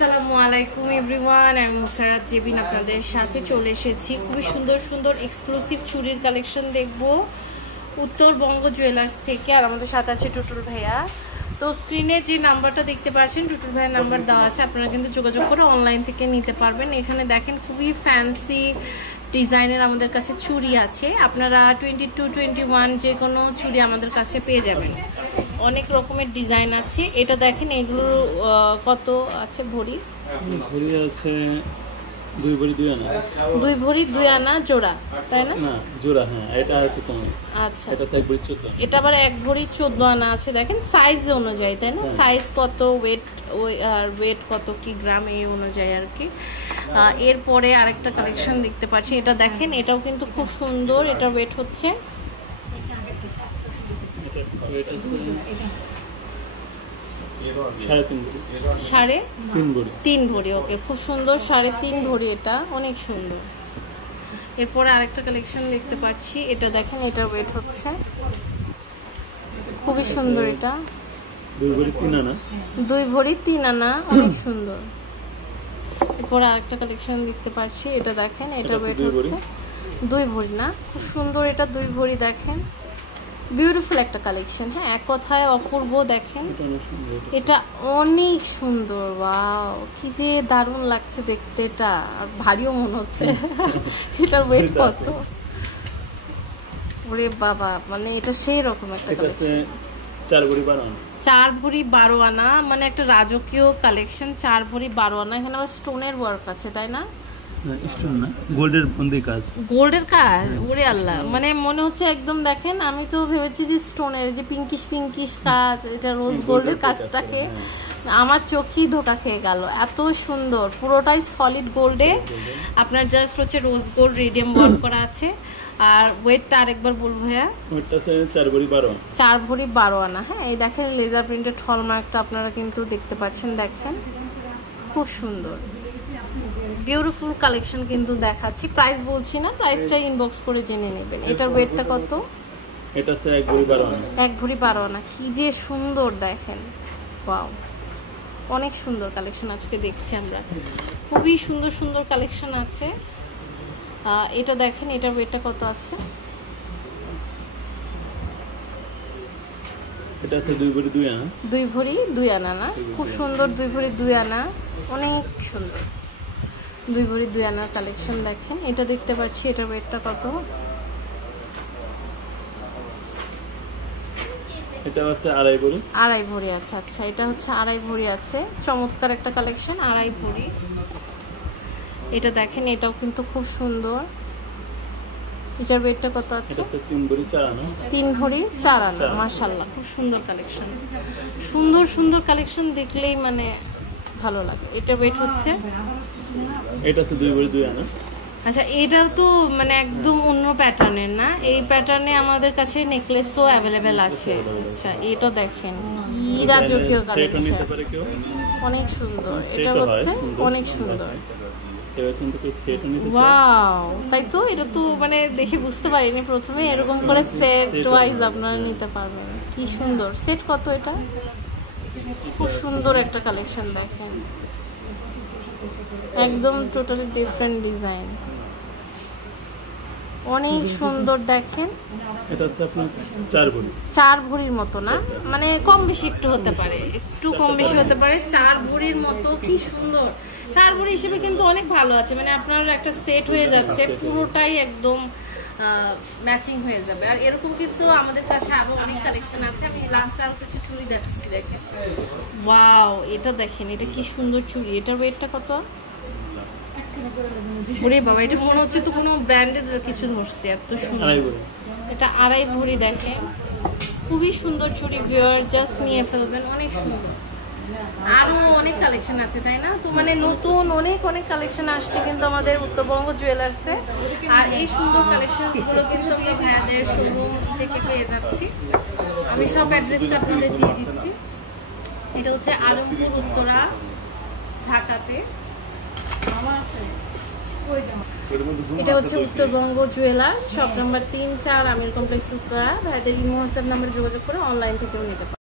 আসসালামু আলাইকুম এভরিওয়ান, আমি মুসারাত জেবিন আপনাদের সাথে চলে এসেছি। খুবই সুন্দর সুন্দর এক্সক্লুসিভ চুড়ির কালেকশন দেখব উত্তরবঙ্গ জুয়েলার্স থেকে। আর আমাদের সাথে আছে টুটুল ভাইয়া। তো স্ক্রিনে যে নাম্বারটা দেখতে পাচ্ছেন টুটুল ভাইয়ের নাম্বার দেওয়া আছে, আপনারা কিন্তু যোগাযোগ করে অনলাইন থেকে নিতে পারবেন। এখানে দেখেন খুবই ফ্যান্সি ডিজাইনের আমাদের কাছে চুড়ি আছে। আপনারা 22, 21 যে কোনো চুড়ি আমাদের কাছে পেয়ে যাবেন। অনেক রকমের ডিজাইন আছে। এটা দেখেন এগুলো কত আছে ভরি? ভরি আছে 2 ভরি 2 আনা। 2 ভরি 2 আনা জোড়া, তাই না? না জোড়া, হ্যাঁ এটা একটু কম আছে। আচ্ছা, এটা 1 ভরি 14। এটা আবার 1 ভরি 14 আনা আছে। দেখেন সাইজ অনুযায়ী, তাই না? সাইজ কত, ওয়েট আর ওয়েট কত কি গ্রাম এই অনুযায়ী আর কি। এরপরে আরেকটা কালেকশন দেখতে পাচ্ছি। এটা দেখেন, এটাও কিন্তু খুব সুন্দর। এটা ওয়েট হচ্ছে সাড়ে তিন ভরি। ওকে, খুব সুন্দর, 3.5 ভরি। এটা অনেক সুন্দর। এরপরে আরেকটা কালেকশন দেখতে পাচ্ছি। এটা দেখেন, এটার ওয়েট হচ্ছে খুবই সুন্দর। এটা 2 ভরি 3 আনা। 2 ভরি 3 আনা, অনেক সুন্দর। এরপরে আরেকটা কালেকশন দেখতে পাচ্ছি। এটা দেখেন, এটার ওয়েট হচ্ছে 2 ভরি না, খুব সুন্দর। এটা 2 ভরি। দেখেন বিউটিফুল একটা কালেকশন। হ্যাঁ, এক কথায় অপূর্ব। দেখেন এটা অনেক সুন্দর। ওয়াও, কি যে দারুণ লাগছে দেখতে। এটা আর ভারীও মনে হচ্ছে। এটার ওয়েট কত? ওরে বাবা, মানে এটা সেই রকম একটা কালেকশন। 4 ভরি 12 আনা। 4 ভরি 12 আনা, মানে একটা রাজকীয় কালেকশন। 4 ভরি 12 আনা। এখানে আবার স্টোনের ওয়ার্ক আছে, তাই না? স্টোন না, গোল্ডের বন্দি কাজ। গোল্ডের কাজ? ওরে আল্লাহ, মানে মনে হচ্ছে একদম। দেখেন, আমি তো ভেবেছি যে স্টোনের যে পিঙ্কিশ কাজ, এটা রোজ গোল্ডের কাজটাকে আমার চোখেই ধোকা খেয়ে গেল। এত সুন্দর, পুরোটাই সলিড গোল্ডে। আপনার জাস্ট হচ্ছে রোজ গোল্ড রেডিয়াম ওয়ার্ক করা আছে। আর ওয়েটটা আরেকবার বলবো ভাইয়া? ওয়েটটা আছে 4 ভরি 12 আনা। 4 ভরি 12 আনা। হ্যাঁ, এই দেখেন লেজার প্রিন্টেড হলমার্কটা আপনারা কিন্তু দেখতে পাচ্ছেন। দেখেন খুব সুন্দর বিউটিফুল কালেকশন কিন্তু দেখাচ্ছি। প্রাইস বলছি না, প্রাইসটা ইনবক্স করে জেনে নেবেন। এটার ওয়েটটা কত? এটা আছে 1 ভরি 12 আনা। 1 ভরি 12 আনা। কি যে সুন্দর দেখেন। ওয়াও, অনেক সুন্দর কালেকশন আজকে দেখছি আমরা। খুবই সুন্দর সুন্দর কালেকশন আছে। এটা দেখেন, এটার ওয়েটটা কত আছে? এটা আছে 2 ভরি 2 আনা। 2 ভরি 2 আনা না, খুব সুন্দর। 2 ভরি 2 আনা, অনেক সুন্দর। 2 ভরি 2 আনার কালেকশন দেখেন। এটা দেখতে পাচ্ছি, এটার ওয়েটটা কত? এটা আছে 2.5 ভরি। 2.5 ভরি। আচ্ছা আচ্ছা, এটা হচ্ছে 2.5 ভরি আছে। চমৎকার একটা কালেকশন, 2.5 ভরি। এটা দেখেন, এটাও কিন্তু খুব সুন্দর। এটার ওয়েটটা কত আছে? 3 ভরি 4 আনা। 3 ভরি 4 আনা। মাশাআল্লাহ, খুব সুন্দর কালেকশন। সুন্দর সুন্দর কালেকশন দেখলেই মানে ভালো লাগে। এটার ওয়েট হচ্ছে? এটা আছে 2 ভরি 2 আনা। আচ্ছা, এটা তো মানে একদম অন্য প্যাটার্নের না? এই প্যাটার্নে আমাদের কাছে নেকলেসও অ্যাভেলেবেল আছে। আচ্ছা, এটা দেখেন কি রাজকীয় কালেকশন, অনেক সুন্দর। এটা হচ্ছে অনেক সুন্দর। ওয়াও, তাই তো। এটা তো মানে দেখে বুঝতে পারিনি প্রথমে। এরকম করে সেট ওয়াইজ আপনারা নিতে পারবেন। কি সুন্দর। সেট কত এটা? খুব সুন্দর একটা কালেকশন দেখেন, একদম টোটালি ডিফারেন্ট ডিজাইন, অনেক সুন্দর। দেখেন এটা আছে আপনার 4 ভরি। 4 ভরির মতো না, মানে কম বেশি একটু হতে পারে, একটু কম বেশি হতে পারে। 4 ভরির মতো, কি সুন্দর। 4 ভরি হিসেবে কিন্তু অনেক ভালো আছে। মানে আপনার একটা সেট হয়ে যাচ্ছে, পুরোটাই একদম ম্যাচিং হয়ে যাবে। আর এরকম কিন্তু আমাদের কাছে আরো অনেক কালেকশন আছে। আমি লাস্ট আরো কিছু চুড়ি দেখাচ্ছি। দেখেন ওয়াও, এটা দেখেন, এটা কি সুন্দর চুড়ি। এটার ওয়েটটা কত? ওরে বাবা, এটা মনে হচ্ছে তো কোনো ব্র্যান্ডের কিছু ধরছে, এত সুন্দর। এটা 2.5 ভরি। দেখেন খুবই সুন্দর চুড়ি। ভিউয়ার জাস্ট নিয়ে ফেলবেন, অনেক সুন্দর। আরো অনেক কালেকশন আছে, তাই না? তো মানে নতুন অনেক অনেক কালেকশন আসছে কিন্তু আমাদের উত্তরবঙ্গ জুয়েলার্সে। আর এই সুন্দর কালেকশনগুলো কিন্তু আমরা ভাইয়াদের শোরুম থেকে পেয়ে যাচ্ছি। আমি সব অ্যাড্রেসটা আপনাদের দিয়ে দিচ্ছি। এটা হচ্ছে আলমপুর উত্তরা, ঢাকাতে। এটা হচ্ছে উত্তরবঙ্গ জুয়েলার্স, শপ নাম্বার 3-4 আমির কমপ্লেক্স উত্তরা। ভাইদের ইমো হোয়াটসঅ্যাপ নাম্বারে যোগাযোগ করে অনলাইন থেকেও নিতে পারেন।